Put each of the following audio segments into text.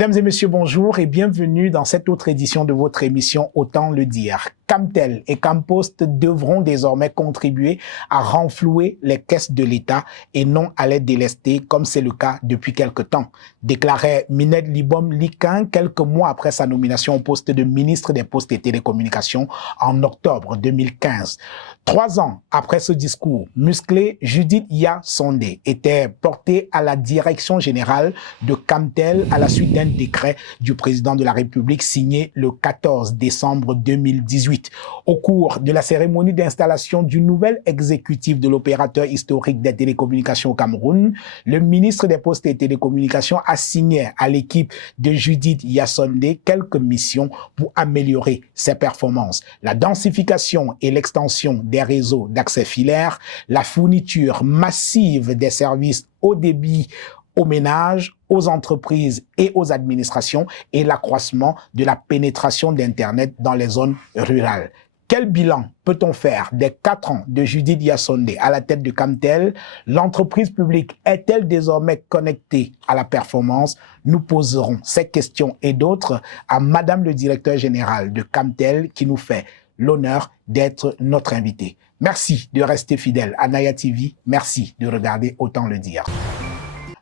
Mesdames et messieurs, bonjour et bienvenue dans cette autre édition de votre émission Autant le dire. Camtel et Campost devront désormais contribuer à renflouer les caisses de l'État et non à les délester comme c'est le cas depuis quelque temps, déclarait Mined Libom Likin quelques mois après sa nomination au poste de ministre des Postes et Télécommunications en octobre 2015. 3 ans après ce discours, musclé, Judith Ya Sondé était portée à la direction générale de Camtel à la suite d'un décret du président de la République signé le 14 décembre 2018. Au cours de la cérémonie d'installation du nouvel exécutif de l'opérateur historique des télécommunications au Cameroun, le ministre des Postes et Télécommunications a signé à l'équipe de Judith Ya Sondé quelques missions pour améliorer ses performances. La densification et l'extension des réseaux d'accès filaire, la fourniture massive des services haut débit aux ménages, aux entreprises et aux administrations et l'accroissement de la pénétration d'Internet dans les zones rurales. Quel bilan peut-on faire des 4 ans de Judith Ya Sondé à la tête de Camtel? L'entreprise publique est-elle désormais connectée à la performance? Nous poserons ces questions et d'autres à Madame le directeur général de Camtel qui nous fait l'honneur d'être notre invité. Merci de rester fidèle à Naya TV. Merci de regarder Autant le dire.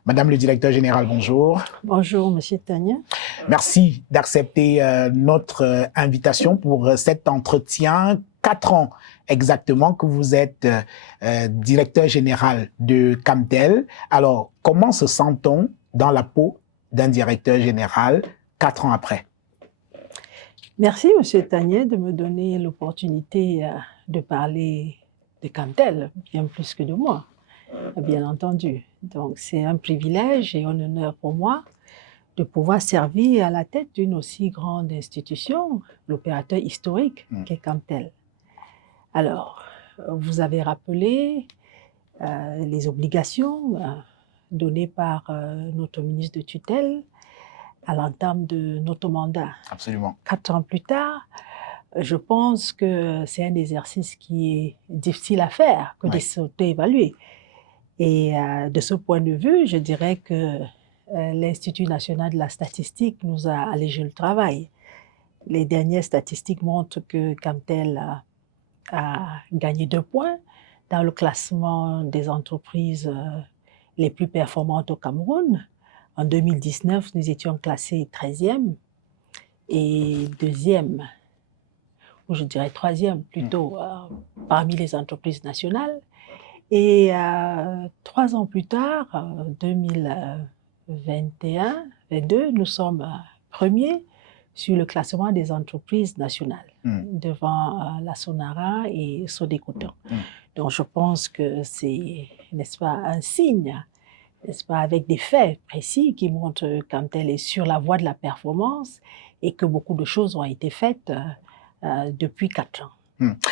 Madame le directeur général, bonjour. Bonjour, Monsieur Tania. Merci d'accepter notre invitation pour cet entretien. 4 ans exactement que vous êtes directeur général de Camtel. Alors, comment se sent-on dans la peau d'un directeur général 4 ans après? Merci, Monsieur Tania, de me donner l'opportunité de parler de Camtel, bien plus que de moi, bien entendu. Donc, c'est un privilège et un honneur pour moi de pouvoir servir à la tête d'une aussi grande institution, l'opérateur historique qu'est Camtel. Alors, vous avez rappelé les obligations données par notre ministre de tutelle à l'entame de notre mandat. Absolument. 4 ans plus tard, je pense que c'est un exercice qui est difficile à faire, que de s'auto-évaluer. Et de ce point de vue, je dirais que l'Institut national de la statistique nous a allégé le travail. Les dernières statistiques montrent que Camtel a gagné 2 points dans le classement des entreprises les plus performantes au Cameroun. En 2019, nous étions classés 13e et 2e, ou je dirais 3e plutôt, parmi les entreprises nationales. Et 3 ans plus tard, 2021-2022, nous sommes premiers sur le classement des entreprises nationales, devant la Sonara et Sodecoutan. Donc je pense que c'est, n'est-ce pas, un signe, n'est-ce pas, avec des faits précis qui montrent que Camtel est sur la voie de la performance et que beaucoup de choses ont été faites depuis 4 ans.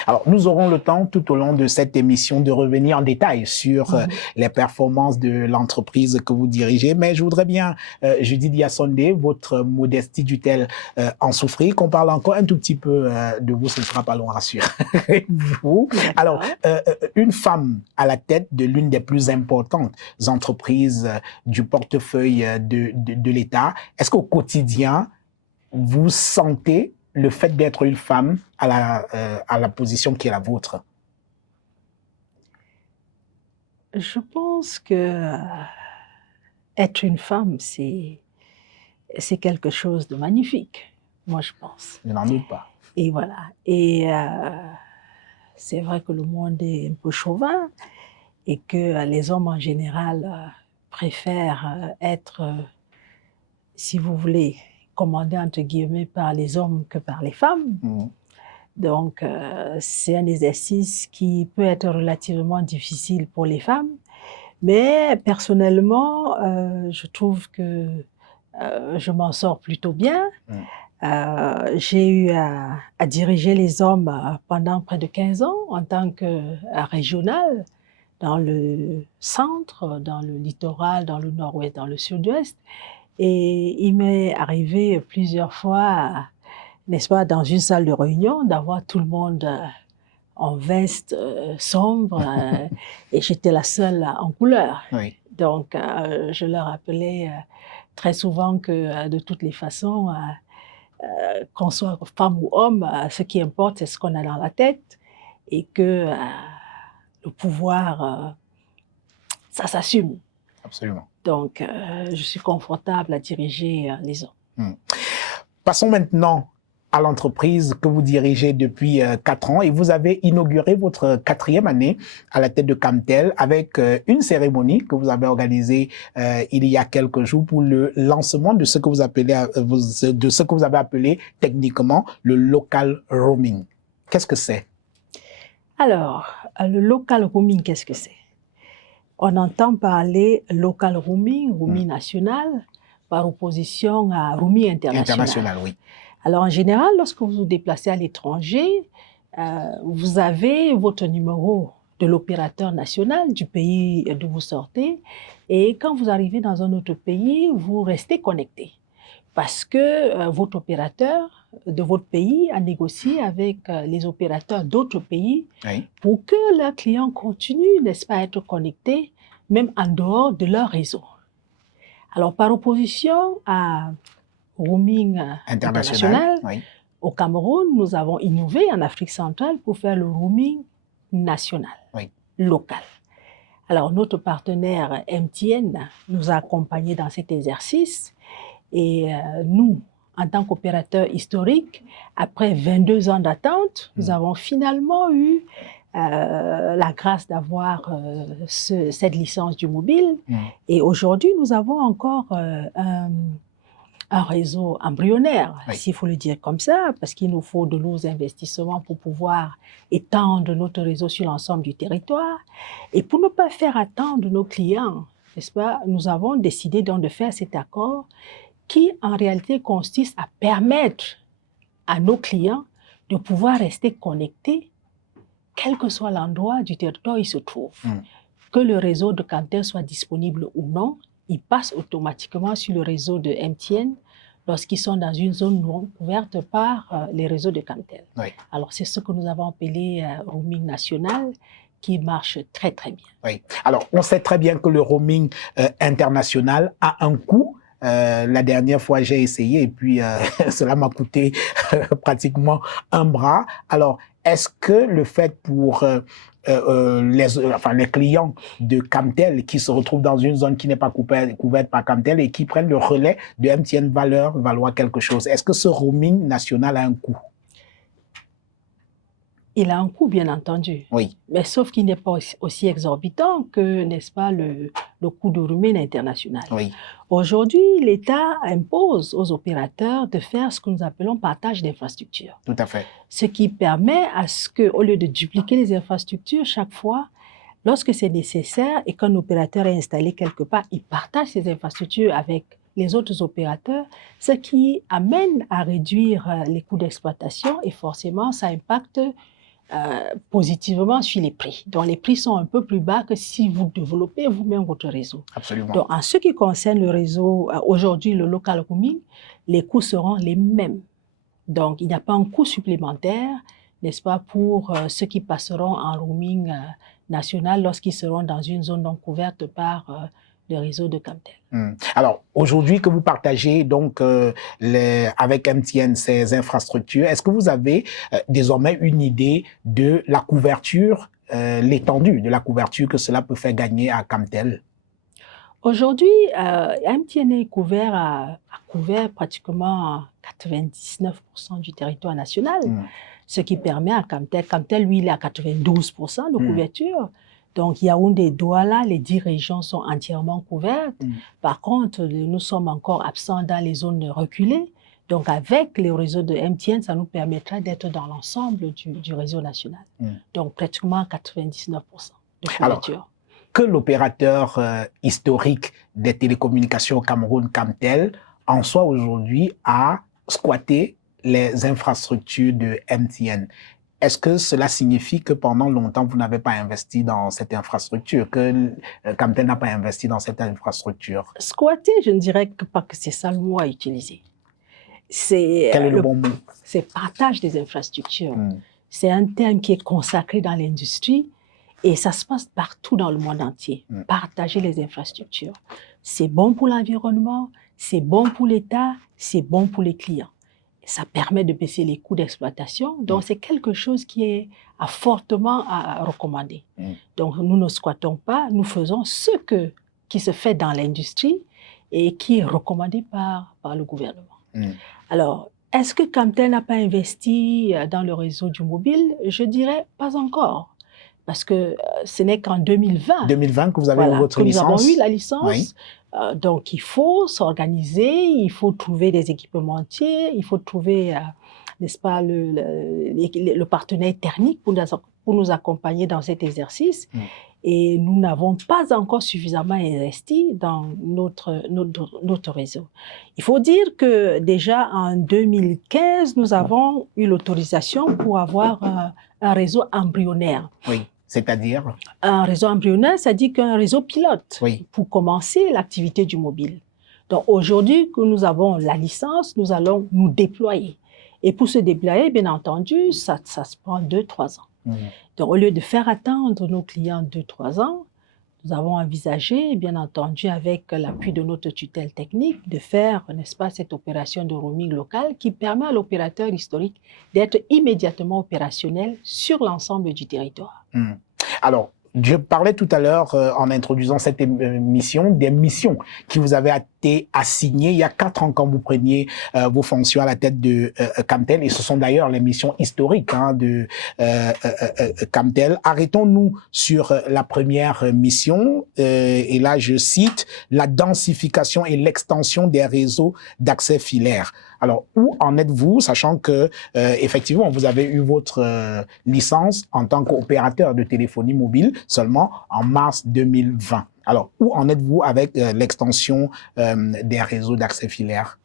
Alors, nous aurons le temps tout au long de cette émission de revenir en détail sur les performances de l'entreprise que vous dirigez. Mais je voudrais bien, Judith Ya Sondé, votre modestie dut-elle en souffrir, qu'on parle encore un tout petit peu de vous, ce ne sera pas long, rassurez-vous. Alors, une femme à la tête de l'une des plus importantes entreprises du portefeuille de l'État, est-ce qu'au quotidien, vous sentez le fait d'être une femme à la position qui est la vôtre? Je pense que être une femme, c'est quelque chose de magnifique, moi je pense. Je n'en doute pas. Et voilà. Et c'est vrai que le monde est un peu chauvin et que les hommes en général préfèrent être, si vous voulez, commandé entre guillemets par les hommes que par les femmes. Donc, c'est un exercice qui peut être relativement difficile pour les femmes. Mais personnellement, je trouve que je m'en sors plutôt bien. J'ai eu à diriger les hommes pendant près de 15 ans en tant que régional dans le centre, dans le littoral, dans le nord-ouest, dans le sud-ouest. Et il m'est arrivé plusieurs fois, n'est-ce pas, dans une salle de réunion, d'avoir tout le monde en veste sombre et j'étais la seule en couleur. Oui. Donc, je leur appelais très souvent que de toutes les façons, qu'on soit femme ou homme, ce qui importe, c'est ce qu'on a dans la tête et que le pouvoir, ça s'assume. Absolument. Donc, je suis confortable à diriger les hommes. Passons maintenant à l'entreprise que vous dirigez depuis 4 ans et vous avez inauguré votre 4e année à la tête de Camtel avec une cérémonie que vous avez organisée il y a quelques jours pour le lancement de ce que vous avez appelé techniquement le local roaming. Qu'est-ce que c'est? Alors, le local roaming, qu'est-ce que c'est? On entend parler local roaming, roaming national, par opposition à roaming international. International, oui. Alors, en général, lorsque vous vous déplacez à l'étranger, vous avez votre numéro de l'opérateur national du pays d'où vous sortez. Et quand vous arrivez dans un autre pays, vous restez connecté. Parce que votre opérateur de votre pays a négocié avec les opérateurs d'autres pays pour que leurs clients continuent, n'est-ce pas, à être connectés, même en dehors de leur réseau. Alors, par opposition à roaming international, au Cameroun, nous avons innové en Afrique centrale pour faire le roaming national, local. Alors, notre partenaire MTN nous a accompagnés dans cet exercice et nous, en tant qu'opérateur historique, après 22 ans d'attente, nous avons finalement eu la grâce d'avoir cette licence du mobile. Et aujourd'hui, nous avons encore un réseau embryonnaire, s'il faut le dire comme ça, parce qu'il nous faut de lourds investissements pour pouvoir étendre notre réseau sur l'ensemble du territoire. Et pour ne pas faire attendre nos clients, n'est-ce pas, nous avons décidé donc de faire cet accord qui, en réalité, consiste à permettre à nos clients de pouvoir rester connectés, quel que soit l'endroit du territoire où ils se trouvent. Que le réseau de Camtel soit disponible ou non, ils passent automatiquement sur le réseau de MTN lorsqu'ils sont dans une zone non couverte par les réseaux de Camtel. Alors, c'est ce que nous avons appelé roaming national, qui marche très, très bien. Alors, on sait très bien que le roaming international a un coût. La dernière fois, j'ai essayé et puis cela m'a coûté pratiquement un bras. Alors, est-ce que le fait pour les clients de Camtel qui se retrouvent dans une zone qui n'est pas couverte par Camtel et qui prennent le relais de MTN valoir quelque chose, est-ce que ce roaming national a un coût? Il a un coût, bien entendu. Mais sauf qu'il n'est pas aussi exorbitant que, n'est-ce pas, le coût de roaming international. Aujourd'hui, l'État impose aux opérateurs de faire ce que nous appelons partage d'infrastructures. Tout à fait. Ce qui permet à ce qu'au lieu de dupliquer les infrastructures chaque fois, lorsque c'est nécessaire et qu'un opérateur est installé quelque part, il partage ses infrastructures avec les autres opérateurs, ce qui amène à réduire les coûts d'exploitation et forcément, ça impacte positivement sur les prix. Donc, les prix sont un peu plus bas que si vous développez vous-même votre réseau. Absolument. Donc, en ce qui concerne le réseau, aujourd'hui, le local roaming, les coûts seront les mêmes. Donc, il n'y a pas un coût supplémentaire, n'est-ce pas, pour ceux qui passeront en roaming national lorsqu'ils seront dans une zone non couverte par le réseau de Camtel. Alors, aujourd'hui que vous partagez donc avec MTN ces infrastructures, est-ce que vous avez désormais une idée de la couverture, l'étendue de la couverture que cela peut faire gagner à Camtel? Aujourd'hui, MTN est a couvert pratiquement 99% du territoire national, ce qui permet à Camtel, lui, il est à 92% de couverture. Donc, Yaoundé et Douala, les 10 régions sont entièrement couvertes. Par contre, nous sommes encore absents dans les zones reculées. Donc, avec les réseaux de MTN, ça nous permettra d'être dans l'ensemble du réseau national. Donc, pratiquement 99% de couverture. Alors, que l'opérateur historique des télécommunications au Cameroun, Camtel, en soit aujourd'hui à squatter les infrastructures de MTN. Est-ce que cela signifie que pendant longtemps, vous n'avez pas investi dans cette infrastructure, que Camtel n'a pas investi dans cette infrastructure? Squatter, je ne dirais pas que c'est ça le mot à utiliser. Quel est le bon mot? C'est partage des infrastructures. C'est un terme qui est consacré dans l'industrie et ça se passe partout dans le monde entier. Partager les infrastructures. C'est bon pour l'environnement, c'est bon pour l'État, c'est bon pour les clients. Ça permet de baisser les coûts d'exploitation. Donc, c'est quelque chose qui est fortement à recommander. Donc, nous ne squattons pas, nous faisons ce qui se fait dans l'industrie et qui est recommandé par le gouvernement. Alors, est-ce que Camtel n'a pas investi dans le réseau du mobile? Je dirais pas encore. Parce que ce n'est qu'en 2020, 2020 que vous avez eu votre licence. Nous avons eu la licence. Oui. Donc, il faut s'organiser, il faut trouver des équipementiers, il faut trouver, n'est-ce pas, le partenaire technique pour nous accompagner dans cet exercice. Et nous n'avons pas encore suffisamment investi dans notre réseau. Il faut dire que déjà en 2015, nous avons eu l'autorisation pour avoir un réseau embryonnaire. Oui. C'est-à-dire? Un réseau embryonnaire, ça dit qu'un réseau pilote pour commencer l'activité du mobile. Donc aujourd'hui que nous avons la licence, nous allons nous déployer. Et pour se déployer, bien entendu, ça se prend 2-3 ans. Donc au lieu de faire attendre nos clients 2-3 ans, nous avons envisagé, bien entendu, avec l'appui de notre tutelle technique, de faire, n'est-ce pas, cette opération de roaming local qui permet à l'opérateur historique d'être immédiatement opérationnel sur l'ensemble du territoire. Alors, je parlais tout à l'heure, en introduisant cette émission, des missions qui vous avaient été assignées il y a 4 ans quand vous preniez vos fonctions à la tête de Camtel. Et ce sont d'ailleurs les missions historiques de Camtel. Arrêtons-nous sur la première mission. Et là, je cite, la densification et l'extension des réseaux d'accès filaire. Alors, où en êtes-vous, sachant que, effectivement, vous avez eu votre licence en tant qu'opérateur de téléphonie mobile seulement en mars 2020. Alors, où en êtes-vous avec l'extension des réseaux d'accès filaire?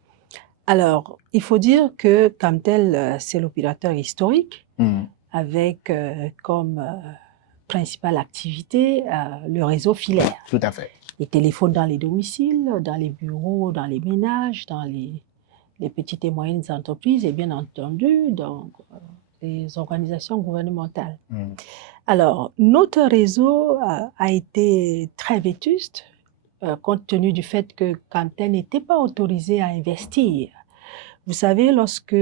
Alors, il faut dire que Camtel, c'est l'opérateur historique avec comme principale activité le réseau filaire. Tout à fait. Les téléphones dans les domiciles, dans les bureaux, dans les ménages, dans les petites et moyennes entreprises et bien entendu dans les organisations gouvernementales. Alors, notre réseau a été très vétuste compte tenu du fait que Camtel n'était pas autorisé à investir. Vous savez, lorsque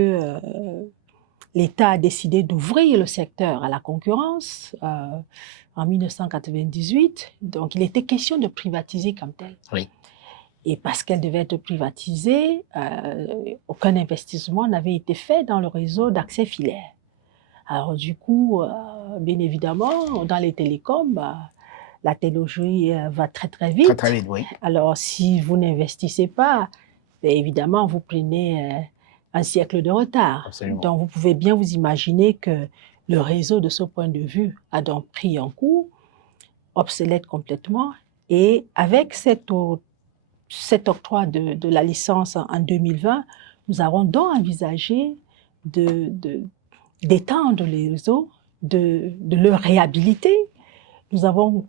l'État a décidé d'ouvrir le secteur à la concurrence en 1998, donc il était question de privatiser Camtel. Oui. Et parce qu'elle devait être privatisée, aucun investissement n'avait été fait dans le réseau d'accès filaire. Alors du coup, bien évidemment, dans les télécoms, la technologie va très très vite. Très très vite, oui. Alors si vous n'investissez pas, bien évidemment, vous prenez un siècle de retard. Absolument. Donc vous pouvez bien vous imaginer que le réseau, de ce point de vue, a donc pris un coup, obsolète complètement. Et avec cet octroi de la licence en 2020, nous avons donc envisagé d'étendre les réseaux, de le réhabiliter. Nous avons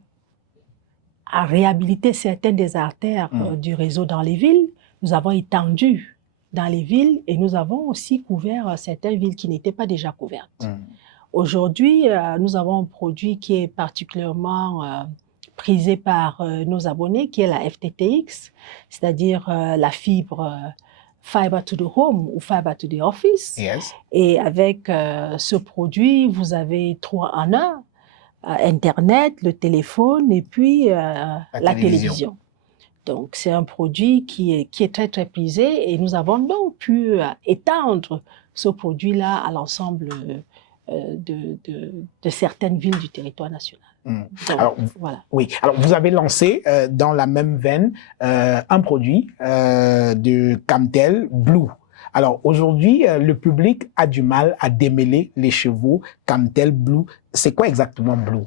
à réhabiliter certaines des artères du réseau dans les villes. Nous avons étendu dans les villes et nous avons aussi couvert certaines villes qui n'étaient pas déjà couvertes. Aujourd'hui, nous avons un produit qui est particulièrement prisé par nos abonnés, qui est la FTTX, c'est-à-dire la fibre Fiber to the Home ou Fiber to the Office. Yes. Et avec ce produit, vous avez 3 en 1, Internet, le téléphone et puis la télévision. Donc, c'est un produit qui est très, très prisé et nous avons donc pu étendre ce produit-là à l'ensemble de certaines villes du territoire national. Donc, alors, voilà. Oui, alors vous avez lancé dans la même veine un produit de Camtel, Blue. Alors aujourd'hui, le public a du mal à démêler les chevaux Camtel, Blue. C'est quoi exactement Blue?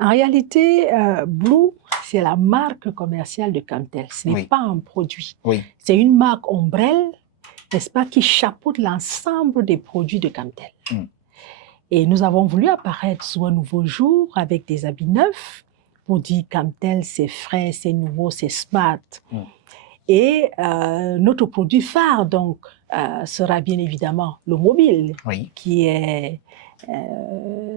En réalité, Blue, c'est la marque commerciale de Camtel. Ce n'est pas un produit. Oui. C'est une marque ombrelle, n'est-ce pas, qui chapeaute l'ensemble des produits de Camtel. Et nous avons voulu apparaître sous un nouveau jour avec des habits neufs pour dire Camtel, c'est frais, c'est nouveau, c'est smart. Et notre produit phare, donc, sera bien évidemment le mobile, qui est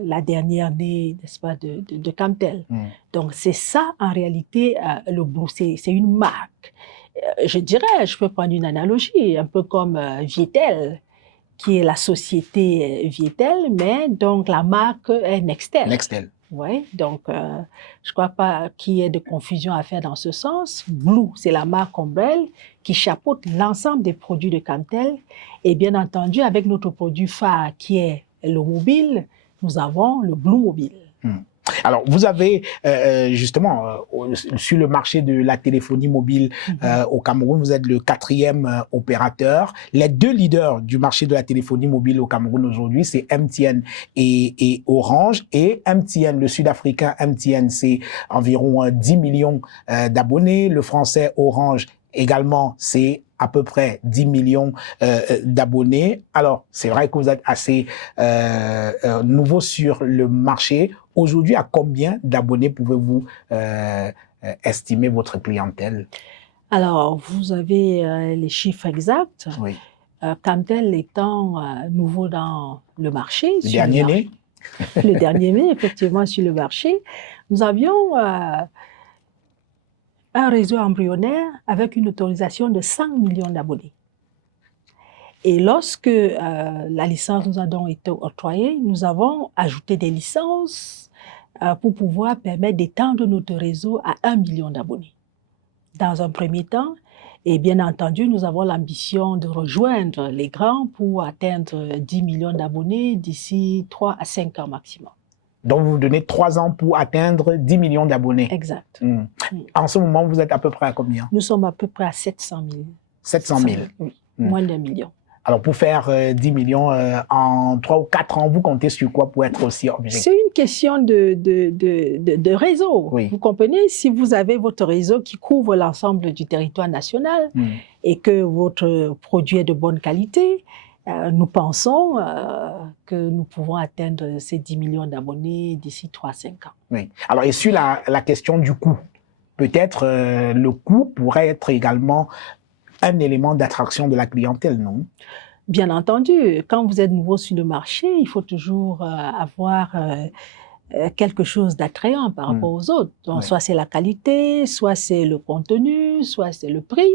la dernière née, n'est-ce pas, de Camtel. Donc, c'est ça, en réalité, le Blue. C'est une marque. Je dirais, je peux prendre une analogie, un peu comme Viettel, qui est la société Viettel, mais donc la marque est Nextel. Nextel. Oui, donc je ne crois pas qu'il y ait de confusion à faire dans ce sens. Blue, c'est la marque Ombrelle qui chapeaute l'ensemble des produits de Camtel. Et bien entendu, avec notre produit phare qui est le mobile, nous avons le Blue Mobile. Alors, vous avez justement, sur le marché de la téléphonie mobile au Cameroun, vous êtes le 4e opérateur. Les 2 leaders du marché de la téléphonie mobile au Cameroun aujourd'hui, c'est MTN et Orange. Et MTN, le sud-africain MTN, c'est environ 10 millions d'abonnés. Le français Orange également, c'est à peu près 10 millions d'abonnés. Alors, c'est vrai que vous êtes assez nouveau sur le marché. Aujourd'hui, à combien d'abonnés pouvez-vous estimer votre clientèle? Alors, vous avez les chiffres exacts. Oui. Camtel étant nouveau dans le marché. Le dernier né? Le dernier né, effectivement, sur le marché. Nous avions un réseau embryonnaire avec une autorisation de 100 millions d'abonnés. Et lorsque la licence nous a donc été octroyée, nous avons ajouté des licences pour pouvoir permettre d'étendre notre réseau à 1 million d'abonnés. Dans un premier temps, et bien entendu, nous avons l'ambition de rejoindre les grands pour atteindre 10 millions d'abonnés d'ici 3 à 5 ans maximum. Donc, vous vous donnez 3 ans pour atteindre 10 millions d'abonnés. Exact. En ce moment, vous êtes à peu près à combien? Nous sommes à peu près à 700 000. 700 000. Oui, moins d'1 million. Alors, pour faire 10 millions en 3 ou 4 ans, vous comptez sur quoi pour être aussi objectif? C'est une question de réseau. Oui. Vous comprenez? Si vous avez votre réseau qui couvre l'ensemble du territoire national et que votre produit est de bonne qualité, nous pensons que nous pouvons atteindre ces 10 millions d'abonnés d'ici 3 à 5 ans. Oui. Alors, et sur la question du coût, peut-être le coût pourrait être également un élément d'attraction de la clientèle, non? Bien entendu, quand vous êtes nouveau sur le marché, il faut toujours avoir quelque chose d'attrayant par rapport aux autres. Donc, soit c'est la qualité, soit c'est le contenu, soit c'est le prix.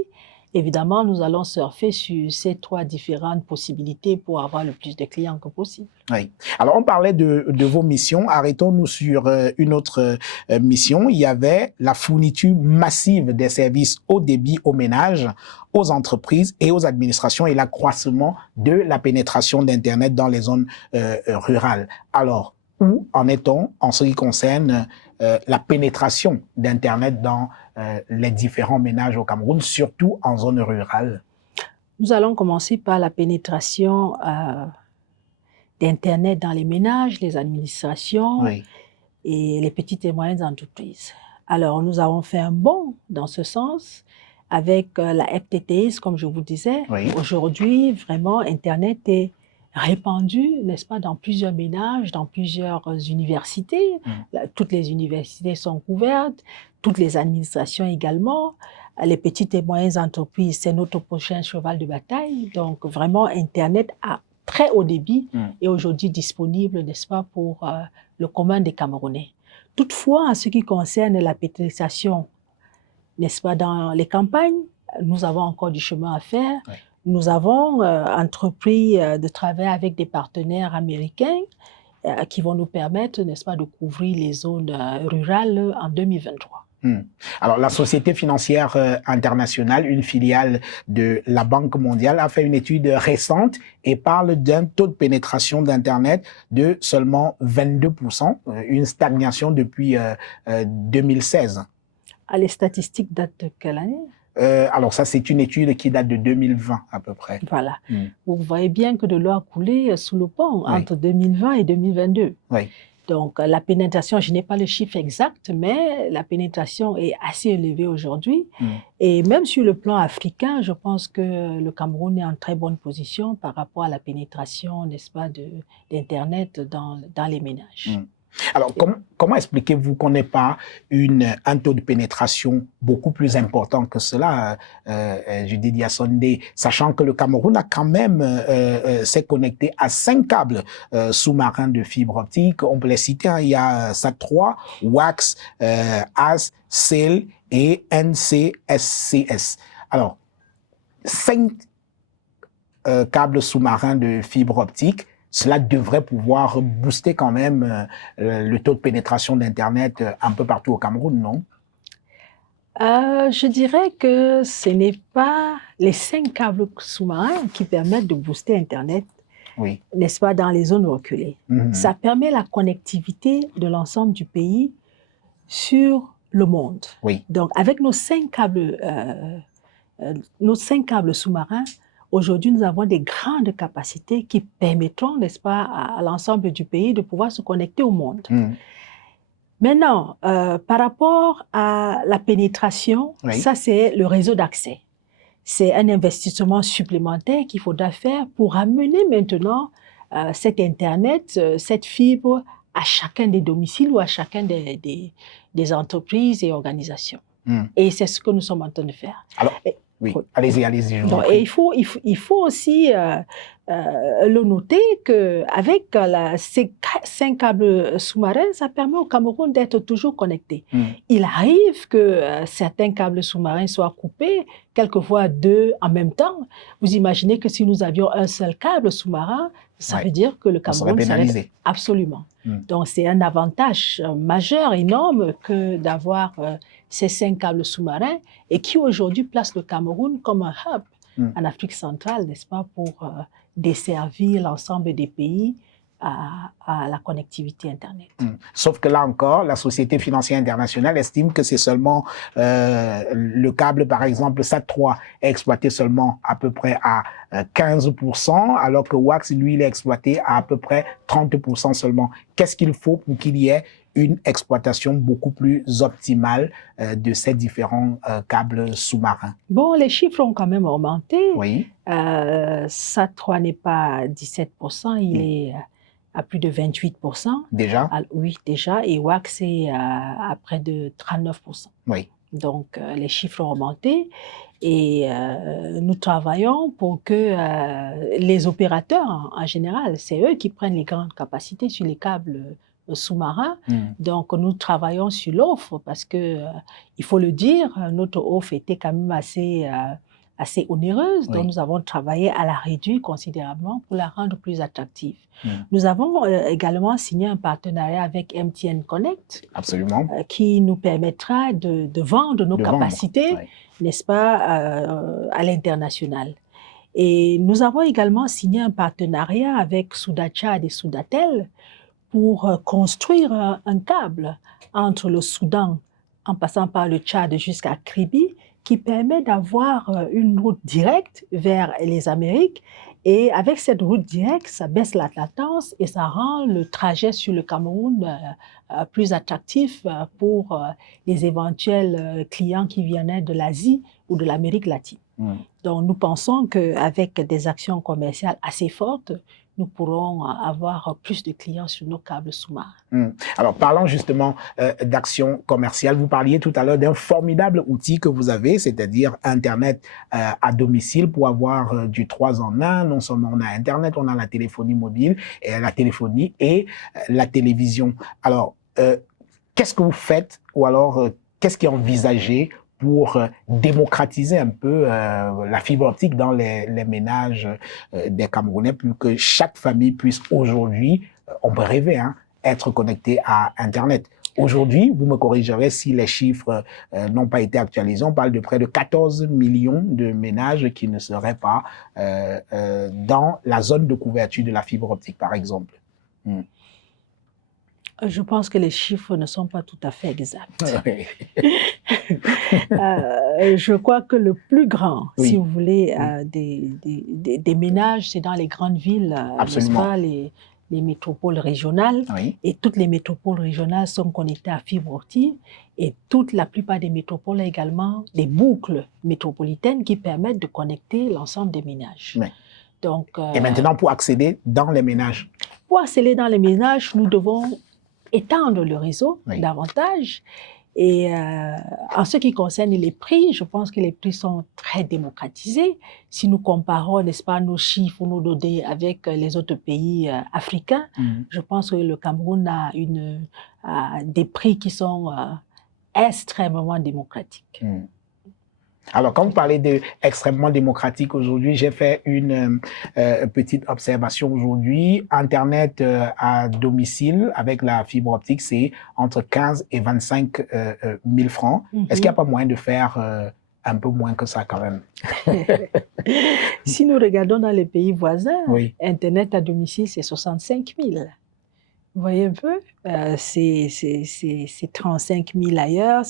Évidemment, nous allons surfer sur ces 3 différentes possibilités pour avoir le plus de clients que possible. Oui. Alors, on parlait de vos missions. Arrêtons-nous sur une autre mission. Il y avait la fourniture massive des services haut débit aux ménages, aux entreprises et aux administrations et l'accroissement de la pénétration d'Internet dans les zones rurales. Alors, où en est-on en ce qui concerne la pénétration d'Internet dans les différents ménages au Cameroun, surtout en zone rurale? Nous allons commencer par la pénétration d'Internet dans les ménages, les administrations et les petites et moyennes entreprises. Alors, nous avons fait un bond dans ce sens avec la FTTX, comme je vous disais. Aujourd'hui, vraiment, Internet est répandu, n'est-ce pas, dans plusieurs ménages, dans plusieurs universités. Toutes les universités sont couvertes, toutes les administrations également. Les petites et moyennes entreprises, c'est notre prochain cheval de bataille. Donc, vraiment, Internet a très haut débit est aujourd'hui disponible, n'est-ce pas, pour le commun des Camerounais. Toutefois, en ce qui concerne la pénétration, n'est-ce pas, dans les campagnes, nous avons encore du chemin à faire. Nous avons entrepris de travailler avec des partenaires américains qui vont nous permettre, n'est-ce pas, de couvrir les zones rurales en 2023. Alors, la Société financière internationale, une filiale de la Banque mondiale, a fait une étude récente et parle d'un taux de pénétration d'Internet de seulement 22%, une stagnation depuis 2016. Les statistiques datent de quelle année? Alors ça, c'est une étude qui date de 2020 à peu près. Voilà. Vous voyez bien que de l'eau a coulé sous le pont entre 2020 et 2022. Donc, la pénétration, je n'ai pas le chiffre exact, mais la pénétration est assez élevée aujourd'hui. Et même sur le plan africain, je pense que le Cameroun est en très bonne position par rapport à la pénétration, n'est-ce pas, d'Internet dans les ménages. Alors, comment expliquez-vous qu'on n'ait pas un taux de pénétration beaucoup plus important que cela, Judith Diasondé, sachant que le Cameroun a quand même s'est connecté à 5 câbles sous-marins de fibre optique. On peut les citer, il y a SAT3, WAX, AS, SAIL et NCSCS. Alors, 5 câbles sous-marins de fibre optique, cela devrait pouvoir booster quand même le taux de pénétration d'Internet un peu partout au Cameroun, non? Je dirais que ce n'est pas les 5 câbles sous-marins qui permettent de booster Internet, Oui. n'est-ce pas, dans les zones reculées. Ça permet la connectivité de l'ensemble du pays sur le monde. Oui. Donc, avec nos 5 câbles sous-marins, aujourd'hui, nous avons des grandes capacités qui permettront, n'est-ce pas, à l'ensemble du pays de pouvoir se connecter au monde. Maintenant, par rapport à la pénétration, ça, c'est le réseau d'accès. C'est un investissement supplémentaire qu'il faudra faire pour amener maintenant cet Internet, cette fibre à chacun des domiciles ou à chacun des entreprises et organisations. Et c'est ce que nous sommes en train de faire. Alors, oui, allez-y. Et il faut aussi le noter qu'avec ces 5 câbles sous-marins, ça permet au Cameroun d'être toujours connecté. Il arrive que certains câbles sous-marins soient coupés, quelquefois 2 en même temps. Vous imaginez que si nous avions un seul câble sous-marin, ça veut dire que le Cameroun serait pénalisé. Absolument. Donc c'est un avantage majeur, énorme, que d'avoir ces 5 câbles sous-marins et qui aujourd'hui placent le Cameroun comme un hub en Afrique centrale, n'est-ce pas, pour desservir l'ensemble des pays à la connectivité Internet. Sauf que là encore, la Société financière internationale estime que c'est seulement le câble, par exemple, SAT3 est exploité seulement à peu près à 15%, alors que WAX, lui, il est exploité à peu près 30% seulement. Qu'est-ce qu'il faut pour qu'il y ait une exploitation beaucoup plus optimale de ces différents câbles sous-marins? Bon, les chiffres ont quand même augmenté. Oui. SAT3 n'est pas à 17%, il est à plus de 28%. Déjà? Oui, déjà. Et WAX est à près de 39%. Oui. Donc, les chiffres ont augmenté. Et nous travaillons pour que les opérateurs, en général, c'est eux qui prennent les grandes capacités sur les câbles sous-marins. Donc, nous travaillons sur l'offre parce que, il faut le dire, notre offre était quand même assez onéreuse. Donc, nous avons travaillé à la réduire considérablement pour la rendre plus attractive. Nous avons également signé un partenariat avec MTN Connect. Absolument. Qui nous permettra de vendre nos capacités, n'est-ce pas, à l'international. Et nous avons également signé un partenariat avec Soudachad et Soudatel pour construire un câble entre le Soudan, en passant par le Tchad jusqu'à Kribi, qui permet d'avoir une route directe vers les Amériques. Et avec cette route directe, ça baisse la latence et ça rend le trajet sur le Cameroun plus attractif pour les éventuels clients qui viendraient de l'Asie ou de l'Amérique latine. Donc, nous pensons qu'avec des actions commerciales assez fortes, nous pourrons avoir plus de clients sur nos câbles sous-marins. Alors, parlons justement d'actions commerciales. Vous parliez tout à l'heure d'un formidable outil que vous avez, c'est-à-dire Internet à domicile pour avoir du 3 en 1. Non seulement on a Internet, on a la téléphonie mobile, et la téléphonie et la télévision. Alors, qu'est-ce que vous faites ou alors qu'est-ce qui est envisagé pour démocratiser un peu la fibre optique dans les ménages des Camerounais, pour que chaque famille puisse aujourd'hui, on peut rêver, être connecté à Internet. Aujourd'hui, vous me corrigerez si les chiffres n'ont pas été actualisés, on parle de près de 14 millions de ménages qui ne seraient pas dans la zone de couverture de la fibre optique, par exemple. Je pense que les chiffres ne sont pas tout à fait exacts. Je crois que le plus grand, si vous voulez, des ménages, c'est dans les grandes villes, n'est-ce pas, les métropoles régionales. Et toutes les métropoles régionales sont connectées à fibre optique. Et la plupart des métropoles ont également des boucles métropolitaines qui permettent de connecter l'ensemble des ménages. Donc, et maintenant, pour accéder dans les ménages? Pour accéder dans les ménages, nous devons étendre le réseau davantage. Et en ce qui concerne les prix, je pense que les prix sont très démocratisés. Si nous comparons, n'est-ce pas, nos chiffres ou nos données avec les autres pays africains, je pense que le Cameroun a des prix qui sont extrêmement démocratiques. Alors, quand vous parlez d'extrêmement démocratique aujourd'hui, j'ai fait une petite observation aujourd'hui. Internet à domicile avec la fibre optique, c'est entre 15 et 25 000 francs. Est-ce qu'il n'y a pas moyen de faire un peu moins que ça quand même? Si nous regardons dans les pays voisins, Oui. Internet à domicile, c'est 65 000. Vous voyez un peu, c'est 35 000 ailleurs.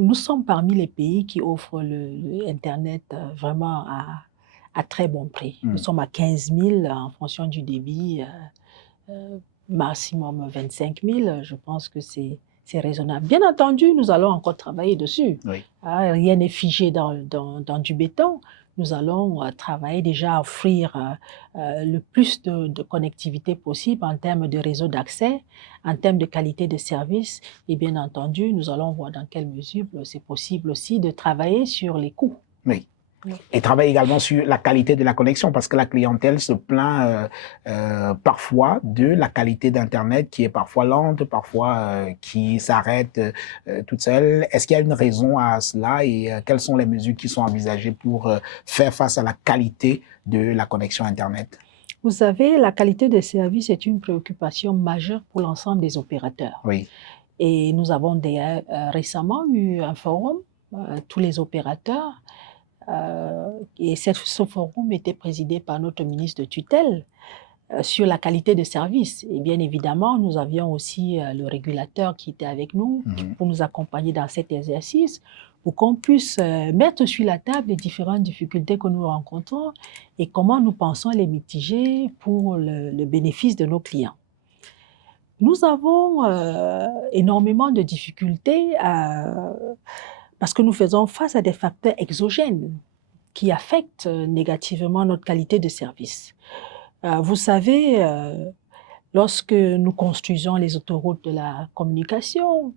Nous sommes parmi les pays qui offrent le Internet vraiment à très bon prix. Nous sommes à 15 000 en fonction du débit, maximum 25 000. Je pense que c'est raisonnable. Bien entendu, nous allons encore travailler dessus. Oui. Rien n'est figé dans du béton. Nous allons travailler déjà à offrir le plus de connectivité possible en termes de réseau d'accès, en termes de qualité de service. Et bien entendu, nous allons voir dans quelle mesure c'est possible aussi de travailler sur les coûts. Oui. Et travailler également sur la qualité de la connexion, parce que la clientèle se plaint parfois de la qualité d'Internet qui est parfois lente, parfois qui s'arrête toute seule. Est-ce qu'il y a une raison à cela et quelles sont les mesures qui sont envisagées pour faire face à la qualité de la connexion Internet? Vous savez, la qualité des services est une préoccupation majeure pour l'ensemble des opérateurs. Oui. Et nous avons récemment eu un forum, tous les opérateurs, et ce forum était présidé par notre ministre de tutelle sur la qualité de service. Et bien évidemment, nous avions aussi le régulateur qui était avec nous pour nous accompagner dans cet exercice, pour qu'on puisse mettre sur la table les différentes difficultés que nous rencontrons et comment nous pensons les mitiger pour le bénéfice de nos clients. Nous avons énormément de difficultés parce que nous faisons face à des facteurs exogènes qui affectent négativement notre qualité de service. Vous savez, lorsque nous construisons les autoroutes de la communication,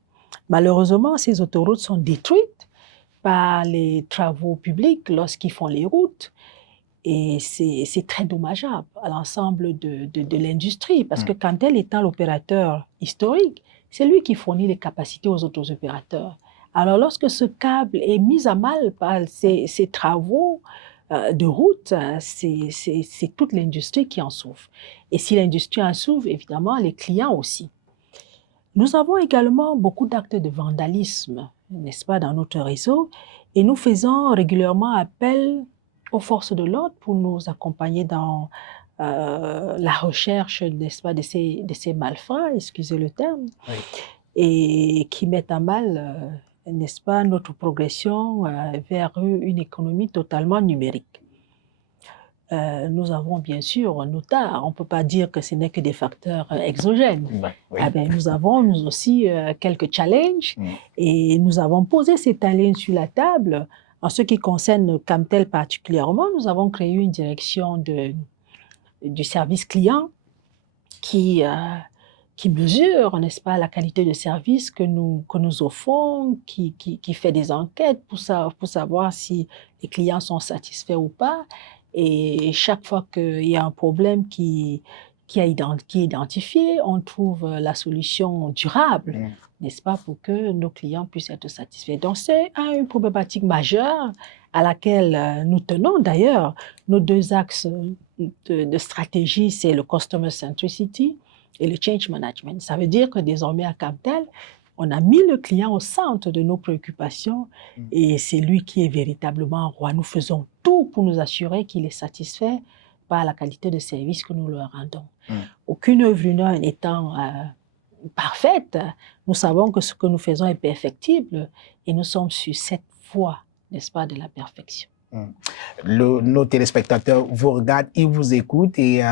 malheureusement, ces autoroutes sont détruites par les travaux publics lorsqu'ils font les routes. Et c'est très dommageable à l'ensemble de l'industrie, parce que quand elle étant l'opérateur historique, c'est lui qui fournit les capacités aux autres opérateurs. Alors, lorsque ce câble est mis à mal par ces travaux de route, c'est toute l'industrie qui en souffre. Et si l'industrie en souffre, évidemment, les clients aussi. Nous avons également beaucoup d'actes de vandalisme, n'est-ce pas, dans notre réseau, et nous faisons régulièrement appel aux forces de l'ordre pour nous accompagner dans la recherche, n'est-ce pas, de ces malfrats, excusez le terme, oui, et qui mettent à mal, n'est-ce pas, notre progression vers une économie totalement numérique. Nous avons bien sûr nos tares. On ne peut pas dire que ce n'est que des facteurs exogènes. Oui. Nous avons nous aussi quelques challenges et nous avons posé ces challenges sur la table. En ce qui concerne Camtel particulièrement, nous avons créé une direction du service client qui mesure, n'est-ce pas, la qualité de service que nous offrons, qui fait des enquêtes pour savoir si les clients sont satisfaits ou pas. Et chaque fois qu'il y a un problème qui est identifié, on trouve la solution durable, n'est-ce pas, pour que nos clients puissent être satisfaits. Donc, c'est une problématique majeure à laquelle nous tenons. D'ailleurs, nos deux axes de stratégie, c'est le Customer Centricity et le Change Management. Ça veut dire que désormais, à Camtel, on a mis le client au centre de nos préoccupations et c'est lui qui est véritablement roi. Nous faisons tout pour nous assurer qu'il est satisfait par la qualité de service que nous leur rendons. Aucune œuvre humaine étant parfaite, nous savons que ce que nous faisons est perfectible et nous sommes sur cette voie, n'est-ce pas, de la perfection. Nos téléspectateurs vous regardent, ils vous écoutent et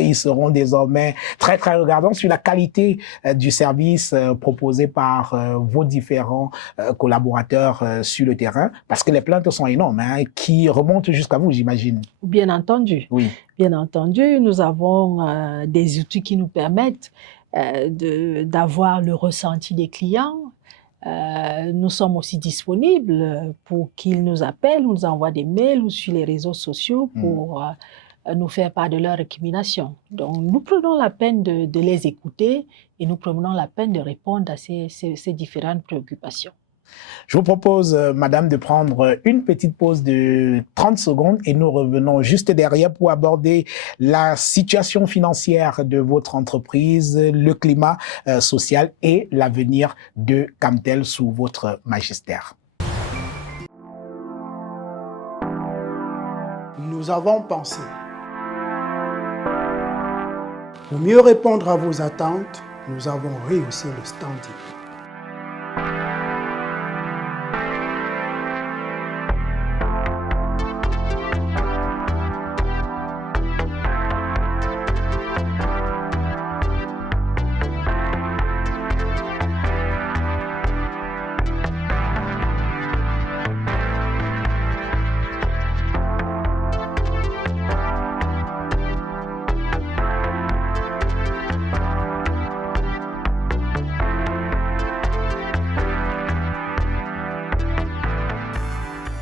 ils seront désormais très très regardants sur la qualité du service proposé par vos différents collaborateurs sur le terrain, parce que les plaintes sont énormes, qui remontent jusqu'à vous, j'imagine. Bien entendu. Oui. Bien entendu, nous avons des outils qui nous permettent d'avoir le ressenti des clients. Nous sommes aussi disponibles pour qu'ils nous appellent, nous envoient des mails ou sur les réseaux sociaux pour nous faire part de leurs récriminations. Donc, nous prenons la peine de les écouter et nous prenons la peine de répondre à ces différentes préoccupations. Je vous propose, madame, de prendre une petite pause de 30 secondes et nous revenons juste derrière pour aborder la situation financière de votre entreprise, le climat social et l'avenir de Camtel sous votre magistère. Nous avons pensé. Pour mieux répondre à vos attentes, nous avons rehaussé le standing.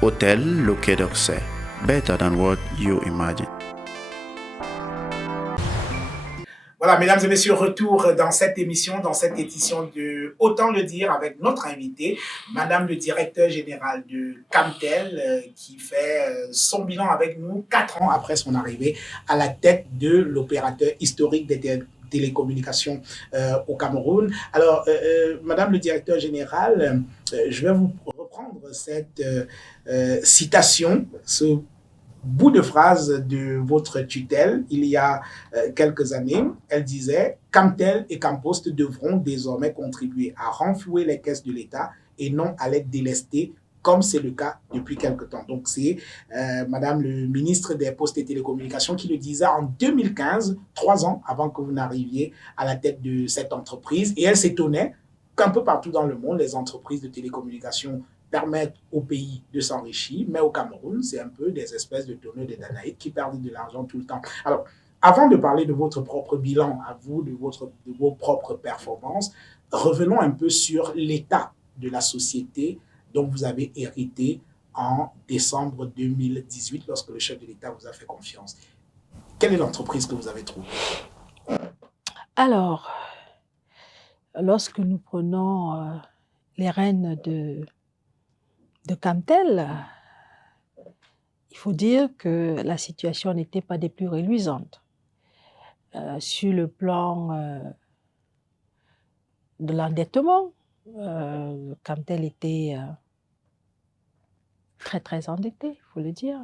Hôtel Le Quai d'Orsay, better than what you imagine. Voilà, mesdames et messieurs, retour dans cette émission, dans cette édition de Autant le dire avec notre invité, madame le directeur général de Camtel, qui fait son bilan avec nous 4 ans après son arrivée à la tête de l'opérateur historique des télécommunications au Cameroun. Alors, madame le directeur général, je vais vous reprendre cette citation, ce bout de phrase de votre tutelle, il y a quelques années. Elle disait « Camtel et Campost devront désormais contribuer à renflouer les caisses de l'État et non à les délester, comme c'est le cas depuis quelque temps. » Donc, c'est Madame le ministre des Postes et Télécommunications qui le disait en 2015, 3 ans avant que vous n'arriviez à la tête de cette entreprise. Et elle s'étonnait qu'un peu partout dans le monde, les entreprises de télécommunications permettent au pays de s'enrichir, mais au Cameroun, c'est un peu des espèces de donneurs des Danaïdes qui perdent de l'argent tout le temps. Alors, avant de parler de votre propre bilan, à vous, de vos propres performances, revenons un peu sur l'état de la société dont vous avez hérité en décembre 2018, lorsque le chef de l'État vous a fait confiance. Quelle est l'entreprise que vous avez trouvée? Alors, lorsque nous prenons les rênes de Camtel, il faut dire que la situation n'était pas des plus reluisantes. Sur le plan de l'endettement, Camtel était très endetté, il faut le dire.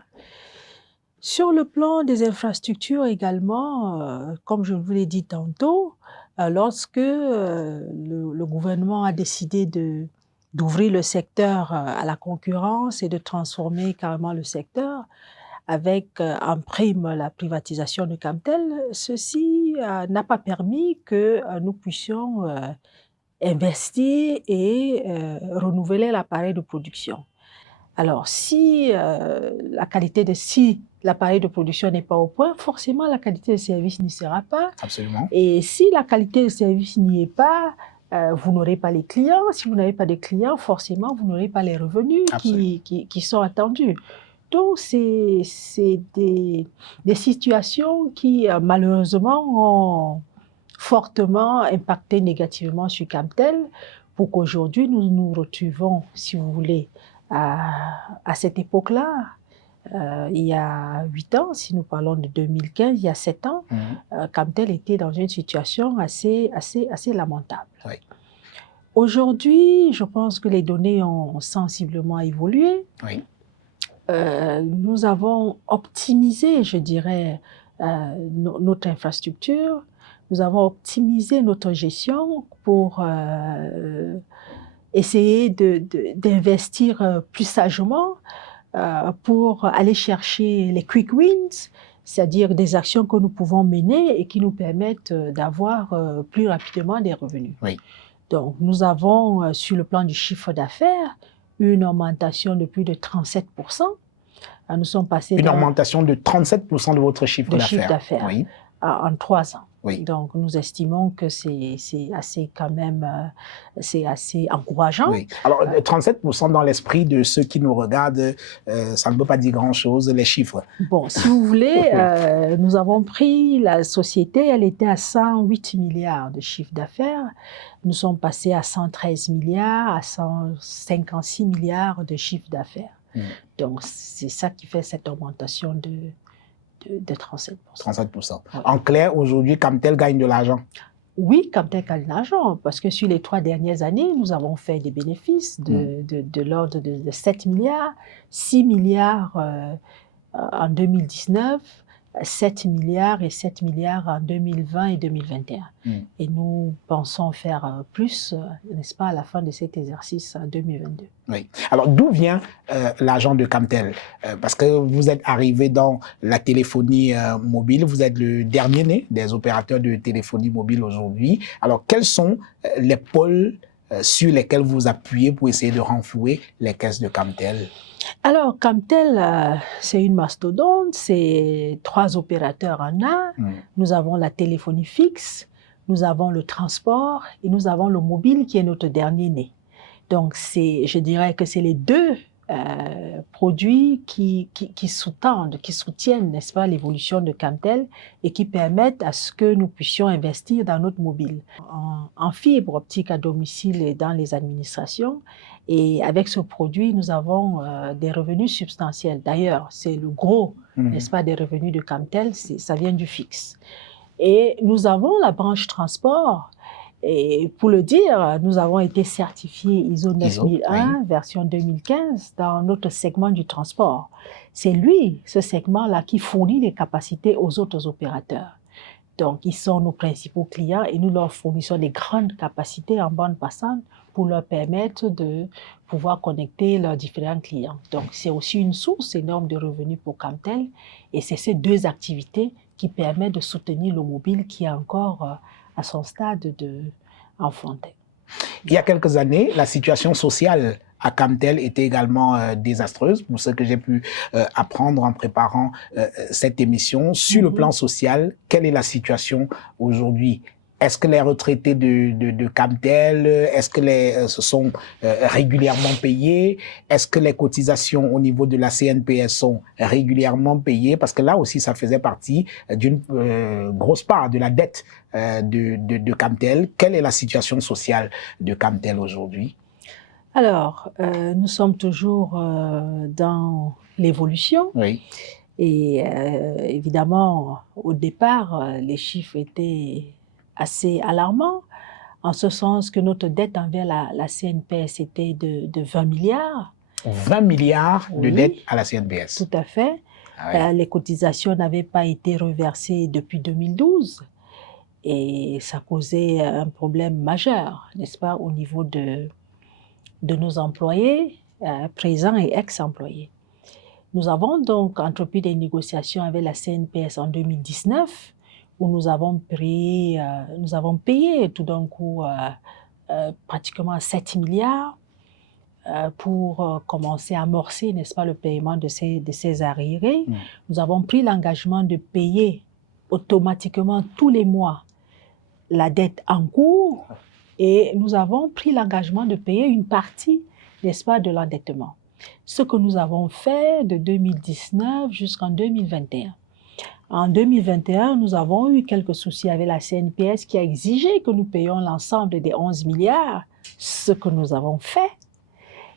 Sur le plan des infrastructures également, comme je vous l'ai dit tantôt, lorsque le gouvernement a décidé d'ouvrir le secteur à la concurrence et de transformer carrément le secteur avec en prime la privatisation de Camtel, ceci n'a pas permis que nous puissions investir et renouveler l'appareil de production. Alors, si l'appareil de production n'est pas au point, forcément la qualité de service n'y sera pas. Absolument. Et si la qualité de service n'y est pas, vous n'aurez pas les clients. Si vous n'avez pas de clients, forcément, vous n'aurez pas les revenus qui sont attendus. Donc, c'est des situations qui, malheureusement, ont fortement impacté négativement sur Camtel pour qu'aujourd'hui, nous nous retrouvons, si vous voulez, à cette époque-là, il y a 8 ans, si nous parlons de 2015, il y a 7 ans, Camtel était dans une situation assez lamentable. Oui. Aujourd'hui, je pense que les données ont sensiblement évolué. Oui. Nous avons optimisé, je dirais, notre infrastructure. Nous avons optimisé notre gestion pour essayer d'investir plus sagement, pour aller chercher les quick wins, c'est-à-dire des actions que nous pouvons mener et qui nous permettent d'avoir plus rapidement des revenus. Oui. Donc, nous avons, sur le plan du chiffre d'affaires, une augmentation de plus de 37%. Nous sommes passés une augmentation de 37% de votre chiffre d'affaires. Oui. En 3 ans. Oui. Donc, nous estimons que c'est assez quand même, c'est assez encourageant. Oui. Alors, 37% dans l'esprit de ceux qui nous regardent, ça ne veut pas dire grand-chose, les chiffres. Bon, si vous voulez, nous avons pris la société, elle était à 108 milliards de chiffre d'affaires. Nous sommes passés à 113 milliards, à 156 milliards de chiffre d'affaires. Donc, c'est ça qui fait cette augmentation de 37%. 37%. Ouais. En clair, aujourd'hui, Camtel gagne de l'argent. Oui, Camtel gagne de l'argent, parce que sur les 3 dernières années, nous avons fait des bénéfices de l'ordre de 7 milliards, 6 milliards en 2019, 7 milliards et 7 milliards en 2020 et 2021. Et nous pensons faire plus, n'est-ce pas, à la fin de cet exercice en 2022. Oui. Alors, d'où vient l'argent de Camtel? Parce que vous êtes arrivé dans la téléphonie mobile, vous êtes le dernier né des opérateurs de téléphonie mobile aujourd'hui. Alors, quels sont les pôles sur lesquels vous appuyez pour essayer de renflouer les caisses de Camtel? Alors, Camtel, c'est une mastodonte, c'est 3 opérateurs en un. Nous avons la téléphonie fixe, nous avons le transport et nous avons le mobile qui est notre dernier né. Donc, je dirais que c'est les 2 produits qui sous-tendent, qui soutiennent, n'est-ce pas, l'évolution de Camtel et qui permettent à ce que nous puissions investir dans notre mobile en fibre optique à domicile et dans les administrations. Et avec ce produit, nous avons des revenus substantiels. D'ailleurs, c'est le gros, n'est-ce pas, des revenus de Camtel, ça vient du fixe. Et nous avons la branche transport. Et pour le dire, nous avons été certifiés ISO 9001, version 2015, dans notre segment du transport. C'est lui, ce segment-là, qui fournit les capacités aux autres opérateurs. Donc, ils sont nos principaux clients et nous leur fournissons des grandes capacités en bande passante pour leur permettre de pouvoir connecter leurs différents clients. Donc, c'est aussi une source énorme de revenus pour Camtel et c'est ces 2 activités qui permettent de soutenir le mobile qui est encore à son stade enfanté. Il y a quelques années, la situation sociale à Camtel était également désastreuse, pour ce que j'ai pu apprendre en préparant cette émission. Sur le plan social, quelle est la situation aujourd'hui? Est-ce que les retraités de Camtel, est-ce que se sont régulièrement payés? Est-ce que les cotisations au niveau de la CNPS sont régulièrement payées? Parce que là aussi, ça faisait partie d'une grosse part de la dette de Camtel. Quelle est la situation sociale de Camtel aujourd'hui? Alors, nous sommes toujours dans l'évolution. Oui. Et évidemment, au départ, les chiffres étaient assez alarmant, en ce sens que notre dette envers la CNPS était de 20 milliards. 20 milliards de dette à la CNPS. Tout à fait. Ah oui. Les cotisations n'avaient pas été reversées depuis 2012 et ça causait un problème majeur, n'est-ce pas, au niveau de nos employés, présents et ex-employés. Nous avons donc entrepris des négociations avec la CNPS en 2019 où nous avons payé tout d'un coup pratiquement 7 milliards pour commencer à amorcer, n'est-ce pas, le paiement de ces arriérés. Nous avons pris l'engagement de payer automatiquement tous les mois la dette en cours et nous avons pris l'engagement de payer une partie, n'est-ce pas, de l'endettement. Ce que nous avons fait de 2019 jusqu'en 2021. En 2021, nous avons eu quelques soucis avec la CNPS qui a exigé que nous payions l'ensemble des 11 milliards, ce que nous avons fait.